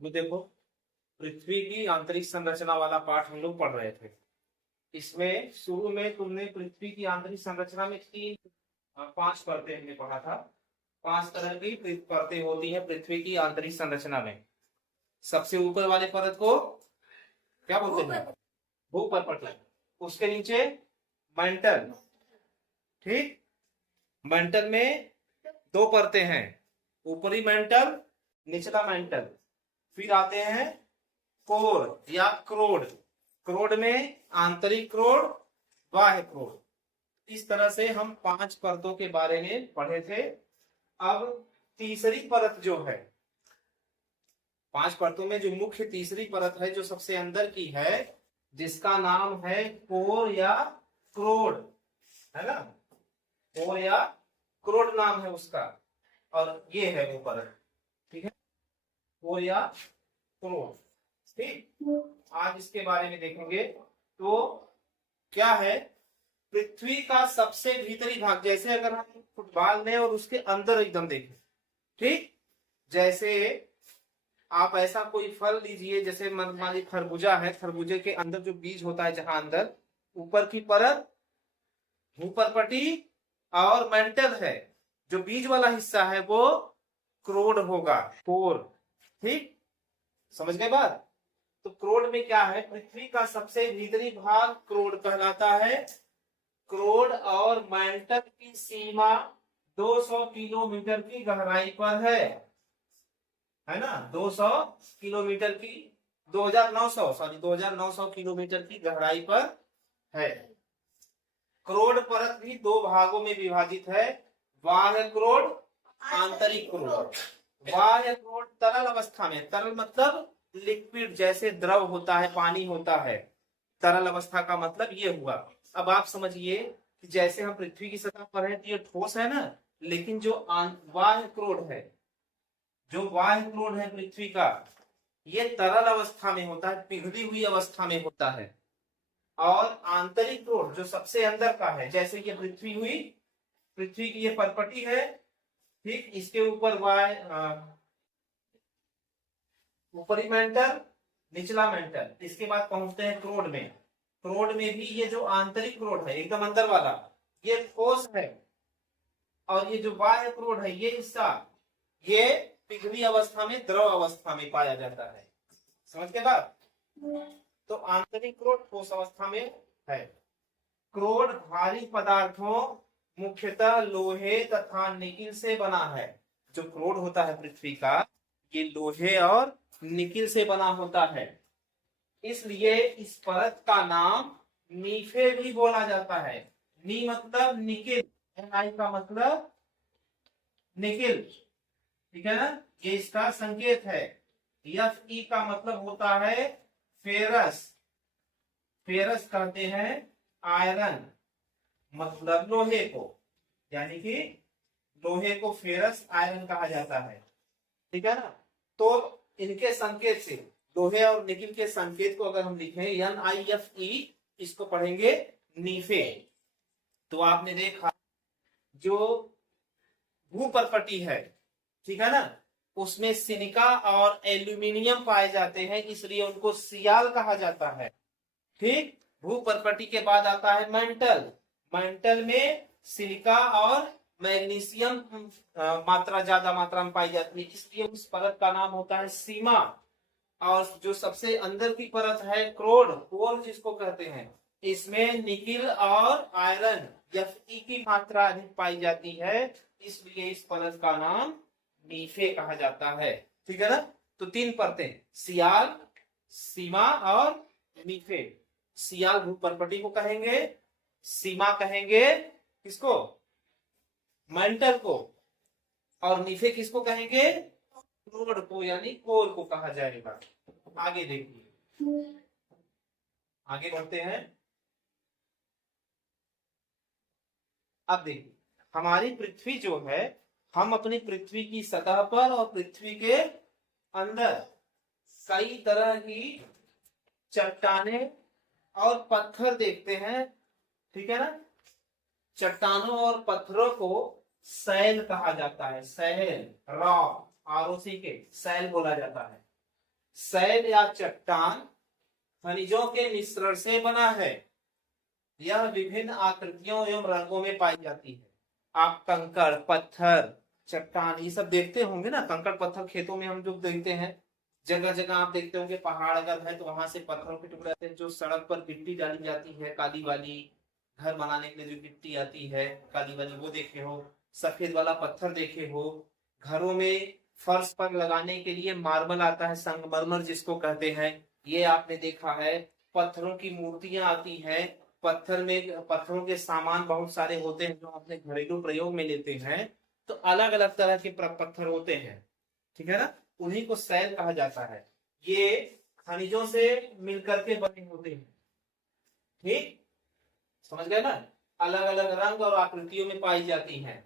वो देखो, पृथ्वी की आंतरिक संरचना वाला पाठ हम लोग पढ़ रहे थे। इसमें शुरू में तुमने पृथ्वी की आंतरिक संरचना में पांच परतें हमने पढ़ा था। पांच तरह की परतें होती है पृथ्वी की आंतरिक संरचना में। सबसे ऊपर वाले परत को क्या बोलते हैं? भूपर्पटल। उसके नीचे मंटल। ठीक, मंटल में दो परतें हैं, ऊपरी मंटल, निचला मंटल। फिर आते हैं कोर या क्रोड। क्रोड में आंतरिक क्रोड, बाह्य क्रोड। इस तरह से हम पांच परतों के बारे में पढ़े थे। अब तीसरी परत जो है, पांच परतों में जो मुख्य तीसरी परत है, जो सबसे अंदर की है, जिसका नाम है कोर या क्रोड, है ना? कोर या क्रोड नाम है उसका, और ये है वो परत। ठीक है, कोर या क्रोड। ठीक, आज इसके बारे में देखेंगे। तो क्या है, पृथ्वी का सबसे भीतरी भाग, जैसे अगर हम फुटबॉल में और उसके अंदर एकदम देखें, ठीक, जैसे आप ऐसा कोई फल लीजिए, जैसे मान लीजिए खरबूजा है, खरबूजे के अंदर जो बीज होता है, जहां अंदर ऊपर की परत भूपर्पटी और मेंटल है, जो बीज वाला हिस्सा है वो क्रोड होगा, कोर। ठीक, समझ गए बात? तो क्रोड में क्या है, पृथ्वी का सबसे भीतरी भाग क्रोड कहलाता है। क्रोड और मेंटल की सीमा 200 किलोमीटर की गहराई पर है ना? 200 किलोमीटर की, 2900 किलोमीटर की गहराई पर है। क्रोड परत भी दो भागों में विभाजित है, बाह्य क्रोड, आंतरिक क्रोड। बाह्य क्रोड तरल अवस्था में, तरल मतलब लिक्विड, जैसे द्रव होता है, पानी होता है, तरल अवस्था का मतलब ये हुआ। अब आप समझिए कि जैसे हम पृथ्वी की सतह पर है तो ये ठोस है ना, लेकिन जो बाह्य क्रोड है, जो बाह्य क्रोड है पृथ्वी का, ये तरल अवस्था में होता है, पिघली हुई अवस्था में होता है। और आंतरिक क्रोड जो सबसे अंदर का है, जैसे ये पृथ्वी हुई, पृथ्वी की ये परपटी है, ठीक, इसके ऊपर ऊपरी मेंटल, निचला मेंटल, इसके बाद पहुंचते हैं क्रोड में। क्रोड में भी ये जो आंतरिक क्रोड है, एकदम अंदर वाला, ये ठोस है। और ये जो बाह्य क्रोड है, ये हिस्सा, ये पिघली अवस्था में, द्रव अवस्था में पाया जाता है। समझ के बाद? तो आंतरिक क्रोड ठोस अवस्था में है। क्रोड भारी पदार्थों, मुख्यतः लोहे तथा निकिल से बना है। जो क्रोड होता है पृथ्वी का, ये लोहे और निकिल से बना होता है। इसलिए इस परत का नाम नीफे भी बोला जाता है। नी मतलब निकिल, Ni का मतलब निकिल, ठीक है ना? ये इसका संकेत है। Fe का मतलब होता है फेरस। फेरस कहते हैं आयरन, मतलब लोहे को, यानी कि लोहे को फेरस आयरन कहा जाता है। ठीक है ना? तो इनके संकेत से, लोहे और निकिल के संकेत को अगर हम लिखें NiFe, इसको पढ़ेंगे नीफे। तो आपने देखा जो भूपर्पटी है, ठीक है ना, उसमें सिलिका और एल्यूमिनियम पाए जाते हैं, इसलिए उनको सियाल कहा जाता है। ठीक, भूपर्पटी के बाद आता है मेंटल। मेंटल में सिलिका और मैग्नीशियम ज्यादा मात्रा में पाई जाती है, इसलिए उस परत का नाम होता है सीमा। और जो सबसे अंदर की परत है क्रोड, कोर जिसको कहते हैं, इसमें निकिल और आयरन Fe की मात्रा अधिक पाई जाती है, इसलिए इस परत का नाम नीफे कहा जाता है। ठीक है ना? तो तीन परतें, सियाल, सीमा और नीफे। सियाल भूपर्पटी को कहेंगे, सीमा कहेंगे किसको? मेंटल को। और नीफे किसको कहेंगे? क्रोड को, यानी कोर को कहा जाएगा। आगे देखिए, आगे बढ़ते हैं। अब देखिए, हमारी पृथ्वी जो है, हम अपनी पृथ्वी की सतह पर और पृथ्वी के अंदर कई तरह की चट्टाने और पत्थर देखते हैं। ठीक है ना? चट्टानों और पत्थरों को सैल कहा जाता है। सैल, रॉक, ROC के सैल बोला जाता है। शैल या चट्टान खनिजों के मिश्रण से बना है। यह विभिन्न आकृतियों एवं रंगों में पाई जाती है। आप कंकड़, पत्थर, चट्टान ये सब देखते होंगे ना। कंकड़ पत्थर खेतों में हम जो देखते हैं, जगह जगह आप देखते होंगे। पहाड़ अगर है तो वहां से पत्थरों के टुकड़े आते हैं। जो सड़क पर गिट्टी डाली जाती है काली वाली, घर बनाने के लिए जो गिट्टी आती है काली वाली, वो देखे हो। सफेद वाला पत्थर देखे हो। घरों में फर्श पर लगाने के लिए मार्बल आता है, संगमरमर जिसको कहते हैं, ये आपने देखा है। पत्थरों की मूर्तियां आती है। पत्थरों के सामान बहुत सारे होते हैं जो अपने घरेलू प्रयोग में लेते हैं। तो अलग अलग तरह के पत्थर होते हैं, ठीक है ना। उन्हीं को शैल कहा जाता है। ये खनिजों से मिलकर के बने होते हैं। ठीक, समझ गए ना। अलग अलग रंग और आकृतियों में पाई जाती हैं।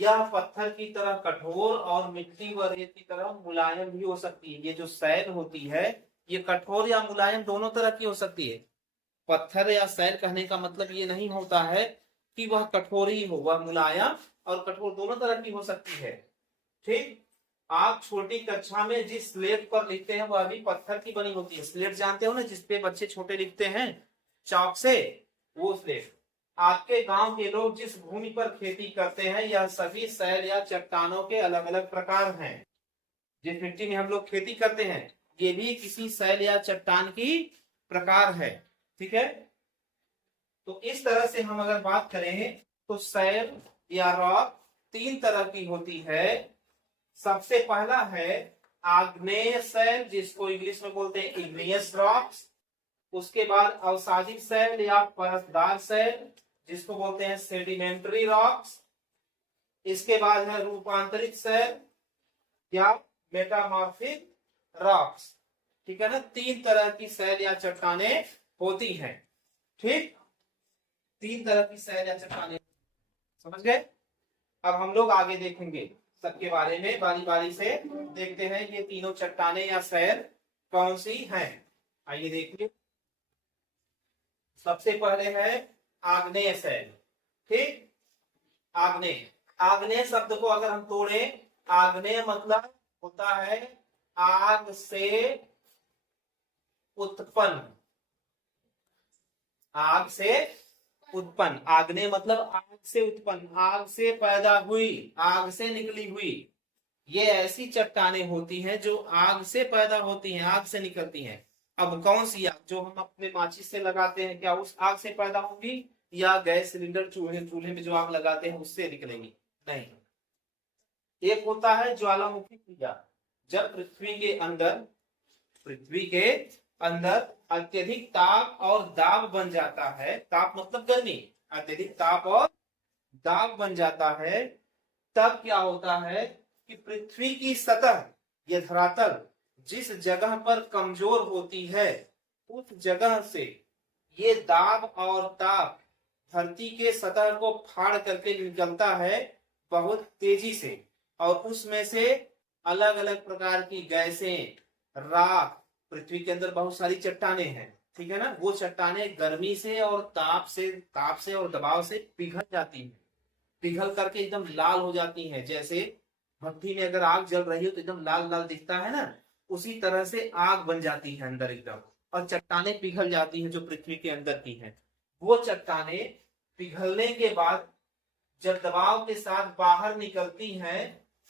यह पत्थर की तरह कठोर और मिट्टी व रेत की तरह मुलायम भी हो सकती है। ये जो शैल होती है ये कठोर या मुलायम दोनों तरह की हो सकती है। पत्थर या शैल कहने का मतलब ये नहीं होता है कि वह कठोर ही हो, वह मुलायम और कठोर दोनों तरह की हो सकती है। ठीक, आप छोटी कक्षा में जिस स्लेट पर लिखते हैं वह भी पत्थर की बनी होती है। स्लेट जानते हो ना, जिसपे बच्चे छोटे लिखते हैं चौक से, वो स्लेट। आपके गांव के लोग जिस भूमि पर खेती करते हैं यह सभी शैल या चट्टानों के अलग अलग प्रकार हैं। जिस मिट्टी में हम लोग खेती करते हैं ये भी किसी शैल या चट्टान की प्रकार है। ठीक है, तो इस तरह से हम अगर बात करें तो शैल या रॉक तीन तरह की होती है। सबसे पहला है आग्नेय शैल, जिसको इंग्लिश में बोलते हैं इग्नियस रॉक्स। उसके बाद अवसादी शैल या परतदार शैल, जिसको बोलते हैं सेडिमेंट्री रॉक्स। इसके बाद है रूपांतरित शैल या मेटामॉर्फिक रॉक्स। ठीक है ना, तीन तरह की शैल या चट्टानें होती हैं। ठीक, तीन तरह की शैल या चट्टानें, समझ गए। अब हम लोग आगे देखेंगे सबके बारे में, बारी बारी से देखते हैं ये तीनों चट्टानें या शैल कौन सी हैं। आइए देखिए, सबसे पहले है आग्नेय शैल। ठीक, आग्नेय, आग्नेय शब्द को अगर हम तोड़े, आग्नेय मतलब होता है आग से उत्पन्न। आग से उत्पन्न, आग्नेय मतलब आग से उत्पन्न, आग से पैदा हुई, आग से निकली हुई। ये ऐसी चट्टानें होती हैं जो आग से पैदा होती हैं, आग से निकलती हैं। अब कौन सी आग, जो हम अपने माचिस से लगाते हैं, क्या उस आग से पैदा होंगी, या गैस सिलेंडर चूल्हे में जो आग लगाते हैं उससे निकलेंगी? नहीं। एक होता है ज्वालामुखी क्रिया, जब पृथ्वी के अंदर अत्यधिक ताप और दाब बन जाता है। ताप मतलब गर्मी, अत्यधिक ताप और दाब बन जाता है, तब क्या होता है कि पृथ्वी की सतह, यह धरातल जिस जगह पर कमजोर होती है उस जगह से ये दाब और ताप धरती के सतह को फाड़ करके निकलता है बहुत तेजी से, और उसमें से अलग अलग प्रकार की गैसें, राख, पृथ्वी के अंदर बहुत सारी चट्टानें हैं, ठीक है ना, वो चट्टानें गर्मी से और ताप से और दबाव से पिघल जाती हैं। पिघल करके एकदम लाल हो जाती हैं। जैसे भट्टी में अगर आग जल रही हो तो एकदम लाल लाल दिखता है ना, उसी तरह से आग बन जाती है अंदर एकदम, और चट्टानें पिघल जाती हैं जो पृथ्वी के अंदर की हैं। वो चट्टानें पिघलने के बाद जब दबाव के साथ बाहर निकलती हैं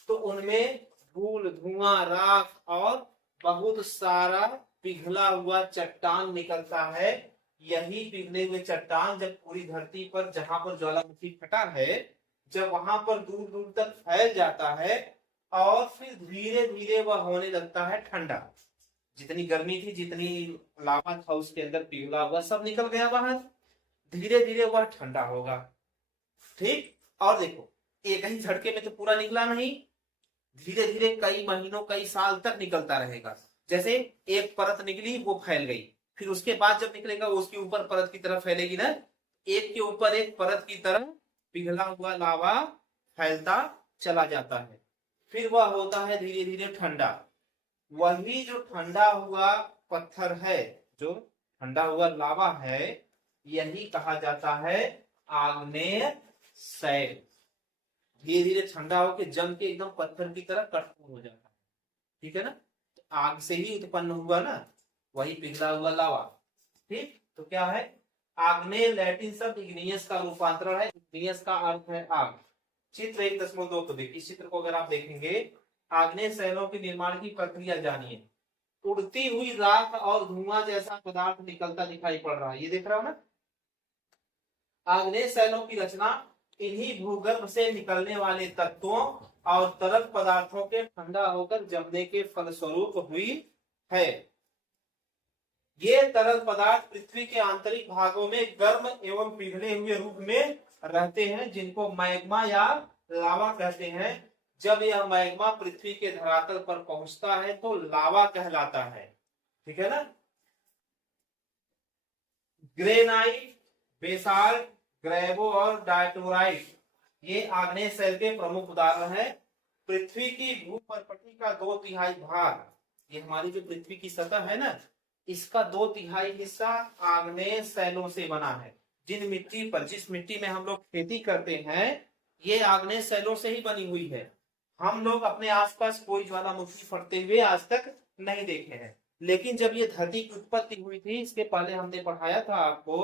तो उनमें धूल, धुआं, राख और बहुत सारा पिघला हुआ चट्टान निकलता है। यही पिघले हुए चट्टान जब पूरी धरती पर, जहां पर ज्वालामुखी फटा है, जब वहां पर दूर दूर तक फैल जाता है और फिर धीरे धीरे वह होने लगता है ठंडा। जितनी गर्मी थी, जितनी लावा था उसके अंदर पिघला हुआ, सब निकल गया बाहर, धीरे धीरे वह ठंडा होगा। ठीक, और देखो एक ही झटके में तो पूरा निकला नहीं, धीरे धीरे कई महीनों कई साल तक निकलता रहेगा। जैसे एक परत निकली वो फैल गई, फिर उसके बाद जब निकलेगा उसके ऊपर परत की तरह फैलेगी ना, एक के ऊपर एक परत की तरह पिघला हुआ लावा फैलता चला जाता है। फिर वह होता है धीरे धीरे ठंडा। वही जो ठंडा हुआ पत्थर है, जो ठंडा हुआ लावा है, यही कहा जाता है आग्नेय शैल। धीरे धीरे ठंडा होकर जम के एकदम पत्थर की तरह कठोर हो जाता है। ठीक है ना, तो आग से ही उत्पन्न हुआ ना, वही पिघला हुआ लावा। ठीक, तो क्या है, आग्नेय लैटिन शब्द इग्नियस का रूपांतरण है। इग्नियस का अर्थ है आग। चित्र 1.2 को देखिए। इस चित्र को अगर आप देखेंगे, आग्नेय शैलों के निर्माण की प्रक्रिया जानिए। उड़ती हुई राख और धुआं जैसा पदार्थ निकलता दिखाई पड़ रहा है, ये देख रहा हो ना। आग्नेय शैलों की रचना इन्हीं भूगर्भ से निकलने वाले तत्वों और तरल पदार्थों के ठंडा होकर जमने के फलस्वरूप हुई है। ये तरल पदार्थ पृथ्वी के आंतरिक भागों में गर्म एवं पिघले हुए रूप में रहते हैं, जिनको मैग्मा या लावा कहते हैं। जब यह मैग्मा पृथ्वी के धरातल पर पहुंचता है तो लावा कहलाता है। ठीक है ना। ग्रेनाइट, बेसाल्ट, ग्रेवो और डायटोराइट ये आग्नेय शैल के प्रमुख उदाहरण हैं। पृथ्वी की भूपर्पटी का 2/3 भाग, ये हमारी जो पृथ्वी की सतह है ना, इसका 2/3 हिस्सा आग्नेय शैलों से बना है। जिस मिट्टी में हम लोग खेती करते हैं, ये आग्नेय शैलों से ही बनी हुई है। हम लोग अपने आसपास कोई ज्वालामुखी फटते हुए आज तक नहीं देखे हैं। लेकिन जब ये धरती की उत्पत्ति हुई थी, इसके पहले हमने पढ़ाया था आपको,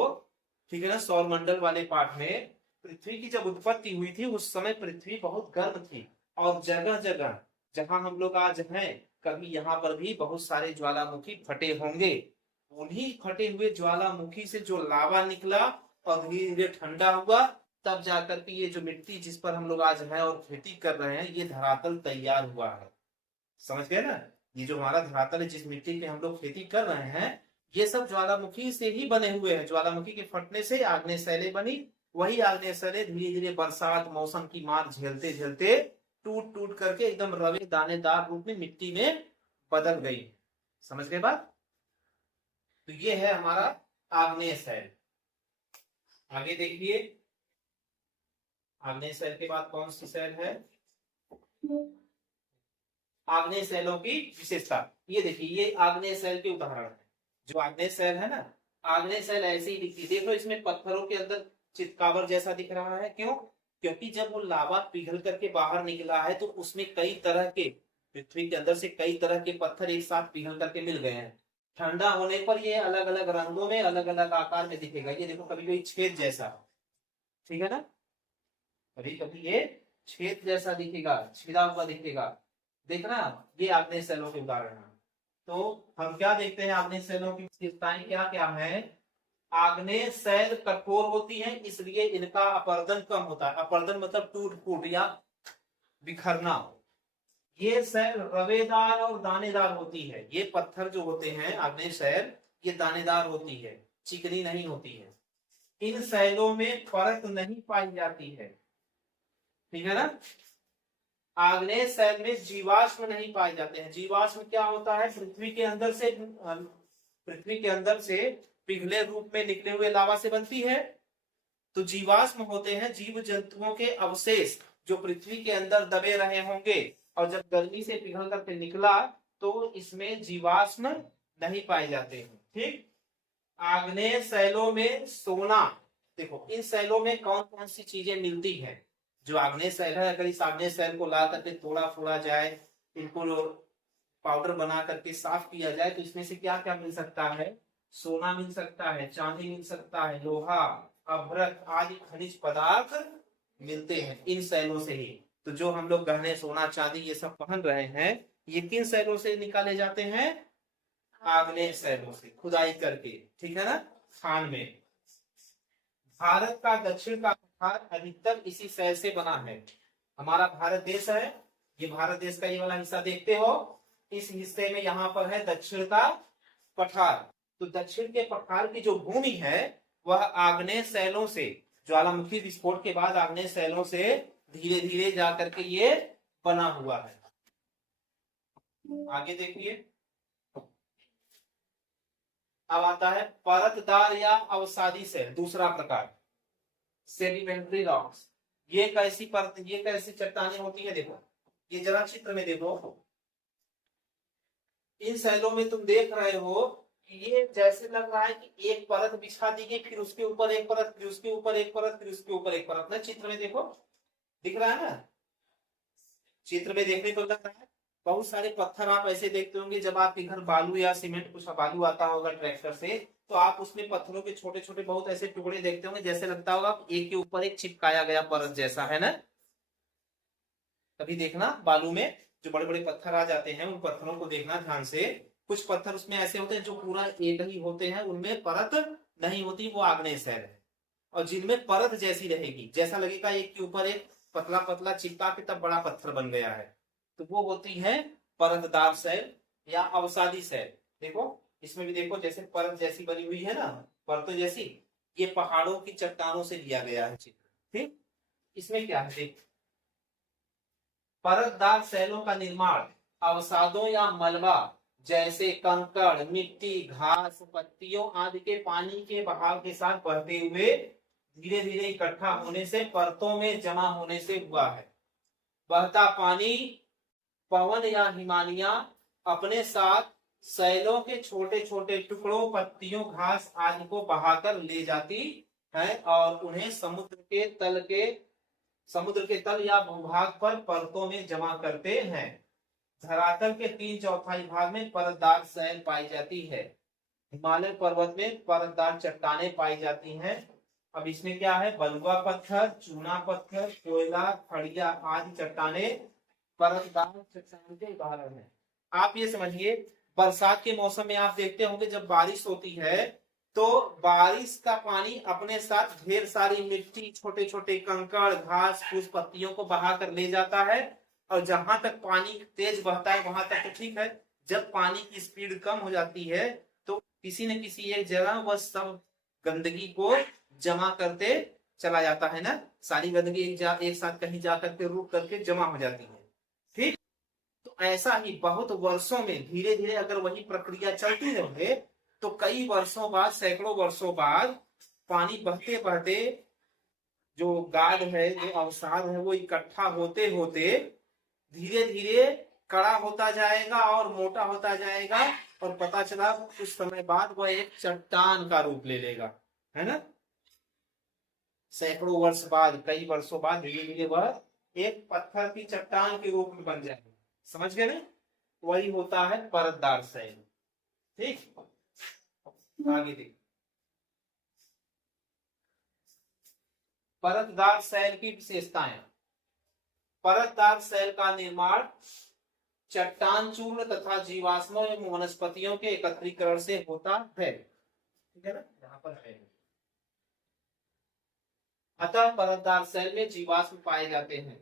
ठीक है ना, सौर मंडल वाले पाठ में, पृथ्वी की जब उत्पत्ति हुई थी उस समय पृथ्वी बहुत गर्म थी और जगह जगह जहां हम लोग आज हैं, कभी यहाँ पर भी बहुत सारे ज्वालामुखी फटे होंगे। उन्हीं फटे हुए ज्वालामुखी से जो लावा निकला और धीरे धीरे ठंडा हुआ, तब जाकर के ये जो मिट्टी जिस पर हम लोग आज हैं और खेती कर रहे हैं, ये धरातल तैयार हुआ है। समझ गए ना। ये जो हमारा धरातल है, जिस मिट्टी पे हम लोग खेती कर रहे हैं, ये सब ज्वालामुखी से ही बने हुए हैं। ज्वालामुखी के फटने से आग्नेय शैलें बनी। वही आग्नेय शैलें धीरे धीरे बरसात मौसम की मार झेलते झेलते टूट टूट करके एकदम रवे दानेदार रूप में मिट्टी में बदल गई। समझ गए बात। तो ये है हमारा आग्नेय शैल। आगे देखिए, आग्नेय शैल के बाद कौन सी शैल है। आग्नेय शैलों की विशेषता, ये देखिए, ये आग्नेय शैल के उदाहरण है। जो आग्नेय शैल है ना, आग्नेय शैल ऐसे ही दिखती है। देखो, इसमें पत्थरों के अंदर चितकावर जैसा दिख रहा है। क्यों? क्योंकि जब वो लावा पिघल करके बाहर निकला है तो उसमें कई तरह के, पृथ्वी के अंदर से कई तरह के पत्थर एक साथ पिघल करके मिल गए हैं। ठंडा होने पर ये अलग अलग रंगों में, अलग अलग आकार में दिखेगा। ये देखो, कभी कभी छेद जैसा, ठीक है ना, कभी कभी ये छेद जैसा दिखेगा, छिदा हुआ दिखेगा। देखना, ये आग्नेय शैलों के उदाहरण है। तो हम क्या देखते हैं, आग्नेय शैलों की विशेषताएं क्या क्या है। आग्नेय शैल कठोर होती हैं, इसलिए इनका अपरदन कम होता है। अपरदन मतलब टूट फूट या बिखरना। ये शैल रवेदार और दानेदार होती है। ये पत्थर जो होते हैं आग्नेय शैल, ये दानेदार होती है, चिकनी नहीं होती है। इन शैलों में परत नहीं पाई जाती है। ठीक है ना। आग्नेय शैल में जीवाश्म नहीं पाए जाते हैं। जीवाश्म क्या होता है, पृथ्वी के अंदर से पिघले रूप में निकले हुए लावा से बनती है। तो जीवाश्म होते हैं जीव जंतुओं के अवशेष जो पृथ्वी के अंदर दबे रहे होंगे, और जब गर्मी से पिघल करके निकला तो इसमें जीवाश्म नहीं पाए जाते हैं। ठीक। आग्नेय शैलों में सोना, देखो इन शैलों में कौन कौन सी चीजें मिलती हैं। जो आग्नेय शैल है, अगर इस आग्नेय शैल को ला करके तोड़ा फोड़ा जाए, इनको पाउडर बना करके साफ किया जाए, तो इसमें से क्या क्या मिल सकता है। सोना मिल सकता है, चांदी मिल सकता है, लोहा, अभ्रक आदि खनिज पदार्थ मिलते हैं इन शैलों से ही। तो जो हम लोग गहने, सोना, चांदी ये सब पहन रहे हैं, ये किन शैलों से निकाले जाते हैं। आग्नेय शैलों से खुदाई करके, ठीक है ना, खान में। भारत का दक्षिण का पठार अधिकतर इसी शैल से बना है। हमारा भारत देश है, ये भारत देश का ये वाला हिस्सा देखते हो, इस हिस्से में यहाँ पर है दक्षिण का पठार। तो दक्षिण के पठार की जो भूमि है वह आग्नेय शैलों से, ज्वालामुखी विस्फोट के बाद आग्नेय शैलों से धीरे धीरे जाकर के ये बना हुआ है। आगे देखिए, अब आता है परतदार या अवसादी शैल, दूसरा प्रकार, सेडिमेंट्री रॉक्स। ये कैसी चट्टानें होती है। देखो, ये जरा चित्र में देखो, इन शैलों में तुम देख रहे हो, ये जैसे लग रहा है कि एक परत बिछा दी गई, फिर उसके ऊपर एक परत, फिर उसके ऊपर एक परत, फिर उसके ऊपर एक परत। ना चित्र में देखो, दिख रहा है ना, चित्र में देखने को लग रहा है। बहुत सारे पत्थर आप ऐसे देखते होंगे, जब आपके घर बालू या सीमेंट कुछ बालू आता होगा ट्रैक्टर से, तो आप उसमें पत्थरों के छोटे छोटे बहुत ऐसे टुकड़े देखते होंगे, जैसे लगता होगा एक के ऊपर एक चिपकाया गया परत जैसा, है ना। कभी देखना बालू में जो बड़े बड़े पत्थर आ जाते हैं, उन पत्थरों को देखना ध्यान से। कुछ पत्थर उसमें ऐसे होते हैं जो पूरा एक ही होते हैं, उनमें परत नहीं होती, वो आग्नेय शैल है। और जिनमें परत जैसी रहेगी, जैसा लगेगा एक के ऊपर एक पतला पतला चिपका के तब बड़ा पत्थर बन गया है, तो वो होती है परतदार शैल या अवसादी शैल। देखो इसमें भी देखो जैसे परत जैसी बनी हुई है ना, परतों जैसी, ये पहाड़ों की चट्टानों से लिया गया है चित्र। ठीक, इसमें क्या है देख, परतदार शैलों का निर्माण अवसादों या मलबा जैसे कंकड़, मिट्टी, घास, पत्तियों आदि के पानी के बहाव के साथ बहते हुए धीरे धीरे इकट्ठा होने से परतों में जमा होने से हुआ है। बहता पानी, पवन या हिमानियां अपने साथ शैलों के छोटे छोटे टुकड़ों, पत्तियों, घास आदि को बहाकर ले जाती है और उन्हें समुद्र के तल या भूभाग पर परतों में जमा करते हैं। धरातल के 3/4 भाग में परतदार शैल पाई जाती है। हिमालय पर्वत में परतदार चट्टानें पाई जाती हैं। अब इसमें क्या है, बलुआ पत्थर, चूना पत्थर, कोयला, खड़िया आदि चट्टानें परतदार चट्टान के उदाहरण हैं। आप ये समझिए, बरसात के मौसम में आप देखते होंगे जब बारिश होती है तो बारिश का पानी अपने साथ ढेर सारी मिट्टी, छोटे छोटे कंकड़, घास फूस, पत्तियों को बहा कर ले जाता है। और जहां तक पानी तेज बहता है वहां तक तो ठीक है, जब पानी की स्पीड कम हो जाती है तो किसी न किसी एक जगह वह सब गंदगी को जमा करते चला जाता है ना। सारी गंदगी एक साथ कहीं जाकर के रुक करके जमा हो जाती है। ठीक, तो ऐसा ही बहुत वर्षों में धीरे धीरे अगर वही प्रक्रिया चलती रहे तो कई वर्षों बाद, सैकड़ों वर्षों बाद पानी बहते बहते जो गाद है, जो अवसाद है, वो इकट्ठा होते होते धीरे धीरे कड़ा होता जाएगा और मोटा होता जाएगा और पता चला कुछ समय बाद वह एक चट्टान का रूप ले लेगा, है ना। सैकड़ों वर्ष बाद, कई वर्षों बाद धीरे धीरे वह एक पत्थर की चट्टान के रूप में बन जाएगा। समझ गए ना, वही होता है परतदार शैल। ठीक, आगे देख, परतदार शैल की विशेषताएं। परतदार शैल का निर्माण चट्टान चूर्ण तथा जीवाश्मों एवं वनस्पतियों के एकत्रीकरण से होता है। ठीक है ना, यहाँ पर है। अतः परतदार शैल में जीवाश्म पाए जाते हैं।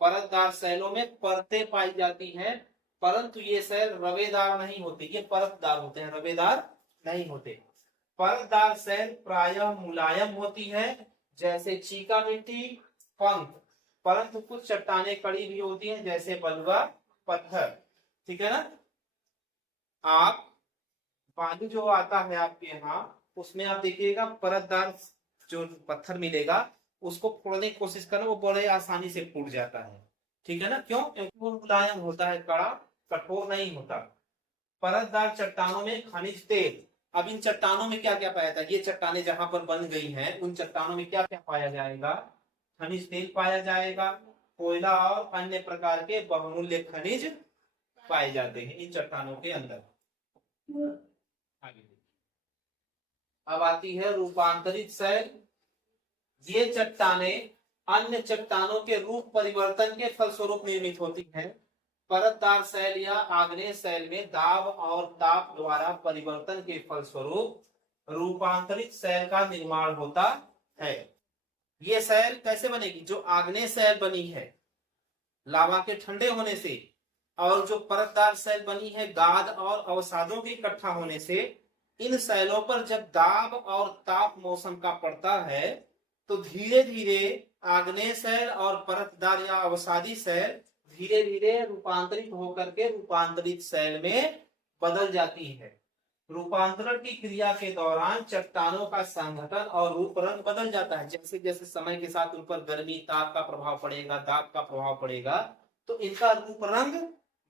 परतदार शैलों में परतें पाई जाती हैं, परंतु ये शैल रवेदार नहीं होते, ये परतदार होते हैं, रवेदार नहीं होते। परतदार शैल प्रायः मुलायम होती है जैसे चीका मिट्टी, पंख, परंतु कुछ चट्टानें कड़ी भी होती हैं जैसे बलुआ पत्थर। ठीक है ना। आप बालू जो आता है आपके यहाँ, उसमें आप देखिएगा परतदार जो पत्थर मिलेगा उसको फोड़ने की कोशिश करना, वो बड़े आसानी से फूट जाता है। ठीक है ना, क्यों? क्योंकि वो मुलायम होता है, कड़ा, कठोर नहीं होता। परतदार चट्टानों में खनिज तेल। अब इन चट्टानों में क्या क्या पाया जाता है, ये चट्टानें जहां पर बन गई हैं उन चट्टानों में क्या क्या पाया जाएगा, खनिज तेल पाया जाएगा, कोयला और अन्य प्रकार के बहुमूल्य खनिज पाए जाते हैं इन चट्टानों के अंदर। आगे अब आती है रूपांतरित शैल। ये चट्टानें अन्य चट्टानों के रूप परिवर्तन के फलस्वरूप निर्मित होती हैं। परतदार शैल या आग्नेय शैल में दाब और ताप द्वारा परिवर्तन के फलस्वरूप रूपांतरित शैल का निर्माण होता है। ये शैल कैसे बनेगी, जो आग्नेय शैल बनी है लावा के ठंडे होने से, और जो परतदार शैल बनी है गाद और अवसादों के इकट्ठा होने से, इन शैलों पर जब दाब और ताप मौसम का पड़ता है तो धीरे धीरे आग्नेय शैल और परतदार या अवसादी शैल धीरे धीरे रूपांतरित होकर के रूपांतरित शैल में बदल जाती है। रूपांतरण की क्रिया के दौरान चट्टानों का संघटन और रूप रंग बदल जाता है। जैसे जैसे समय के साथ उन पर गर्मी, ताप का प्रभाव पड़ेगा, दाब का प्रभाव पड़ेगा, तो इनका रूप रंग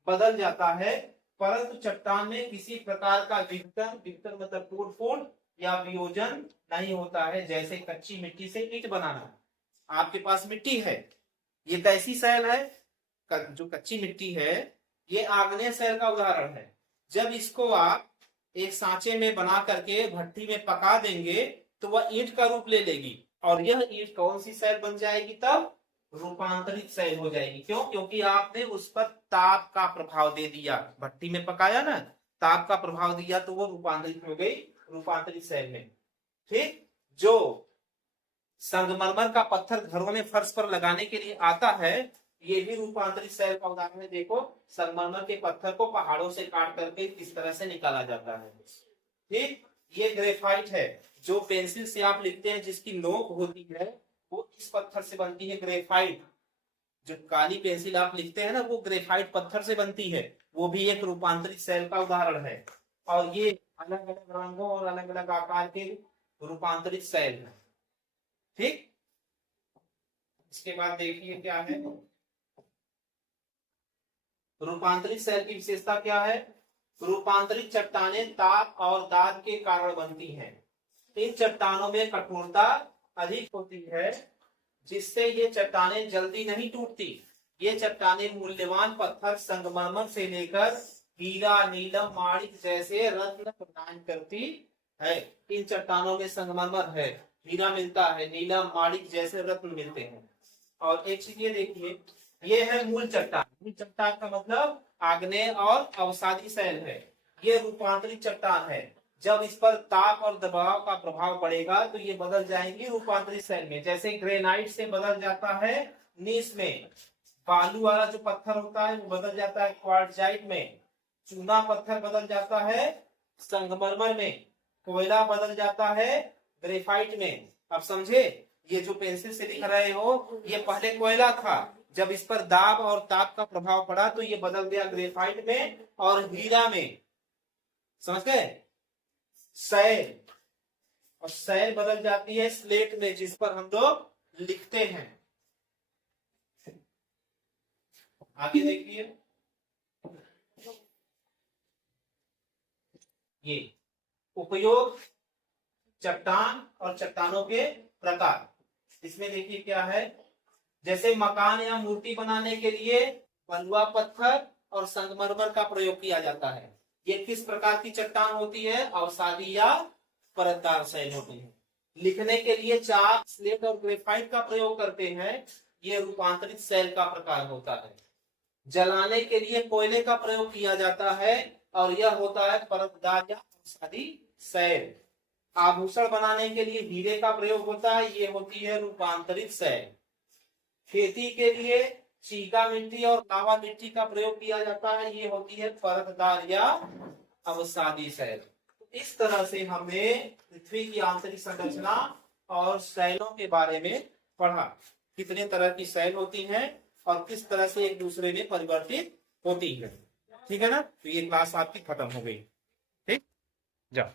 बदल जाता है, परंतु चट्टान में किसी प्रकार का विघटन मतलब टूट फूट या वियोजन नहीं होता है। जैसे कच्ची मिट्टी से ईंट बनाना, आपके पास मिट्टी है, ये कैसी शैल है, जो कच्ची मिट्टी है ये आग्नेय सेल का उदाहरण है। जब इसको आप एक सांचे में बना करके भट्टी में पका देंगे तो वह ईंट का रूप ले लेगी, और यह ईंट कौन सी सेल बन जाएगी? तब रूपांतरित सेल हो जाएगी। क्यों? क्योंकि आपने उस पर ताप का प्रभाव दे दिया, भट्टी में पकाया ना, ताप का प्रभाव दिया तो वो रूपांतरित हो गई रूपांतरित सेल में। ठीक, जो संगमरमर का पत्थर घरों में फर्श पर लगाने के लिए आता है, ये भी रूपांतरित सेल का उदाहरण है। देखो, संगमरमर के पत्थर को पहाड़ों से काट करके किस तरह से निकाला जाता है। ठीक, ये ग्रेफाइट है। जो पेंसिल से आप लिखते हैं जिसकी नोक होती है वो इस पत्थर से बनती है, ग्रेफाइट। जो काली पेंसिल आप लिखते हैं ना, वो ग्रेफाइट पत्थर से बनती है। वो भी एक रूपांतरित सेल का उदाहरण है। और ये अलग अलग रंगों और अलग अलग आकार के रूपांतरित सेल है। ठीक, इसके बाद देखिए क्या है, रूपांतरित सेल की विशेषता क्या है? रूपांतरित चट्टानें ताप और दाद के कारण बनती हैं। इन चट्टानों में कठोरता अधिक होती है, जिससे ये चट्टानें जल्दी नहीं टूटती। ये चट्टानें मूल्यवान पत्थर संगमरमर से लेकर हीरा, नीलम, माणिक जैसे रत्न प्रदान करती है। इन चट्टानों में संगमरमर है, हीरा मिलता है, नीलम, माणिक जैसे रत्न मिलते हैं। और एक चीज ये देखिए, ये है मूल चट्टान। मूल चट्टान का मतलब आग्नेय और अवसादी सेल है। ये रूपांतरित चट्टान है। जब इस पर ताप और दबाव का प्रभाव पड़ेगा तो ये बदल जाएंगी रूपांतरित सेल में। जैसे ग्रेनाइट से बदल जाता है नीस में, बालू वाला जो पत्थर होता है वो बदल जाता है क्वार्टजाइट में, चूना पत्थर बदल जाता है संगमरमर में, कोयला बदल जाता है ग्रेफाइट में। अब समझे, ये जो पेंसिल से लिख रहे हो ये पहले कोयला था, जब इस पर दाब और ताप का प्रभाव पड़ा तो ये बदल गया ग्रेफाइट में और हीरा में। समझ गए? सैल, और सैल बदल जाती है स्लेट में, जिस पर हम लोग लिखते हैं। आगे देखिए, ये उपयोग चट्टान और चट्टानों के प्रकार। इसमें देखिए क्या है, जैसे मकान या मूर्ति बनाने के लिए बलुआ पत्थर और संगमरमर का प्रयोग किया जाता है। ये किस प्रकार की चट्टान होती है? अवसादी या परतदार शैल होती है। लिखने के लिए चाक, स्लेट और ग्रेफाइट का प्रयोग करते हैं, ये रूपांतरित सेल का प्रकार होता है। जलाने के लिए कोयले का प्रयोग किया जाता है और यह होता है परतदार या अवसादी सेल। आभूषण बनाने के लिए हीरे का प्रयोग होता है, ये होती है रूपांतरित सेल। खेती के लिए चीका मिट्टी और लावा मिट्टी का प्रयोग किया जाता है, ये होती है परतदार या अवसादी सेल। इस तरह से हमने पृथ्वी की आंतरिक संरचना और सेलों के बारे में पढ़ा। कितने तरह की सेल होती हैं और किस तरह से एक दूसरे में परिवर्तित होती है। ठीक है ना? तो ये क्लास आपकी खत्म हो गई। ठीक, जाओ।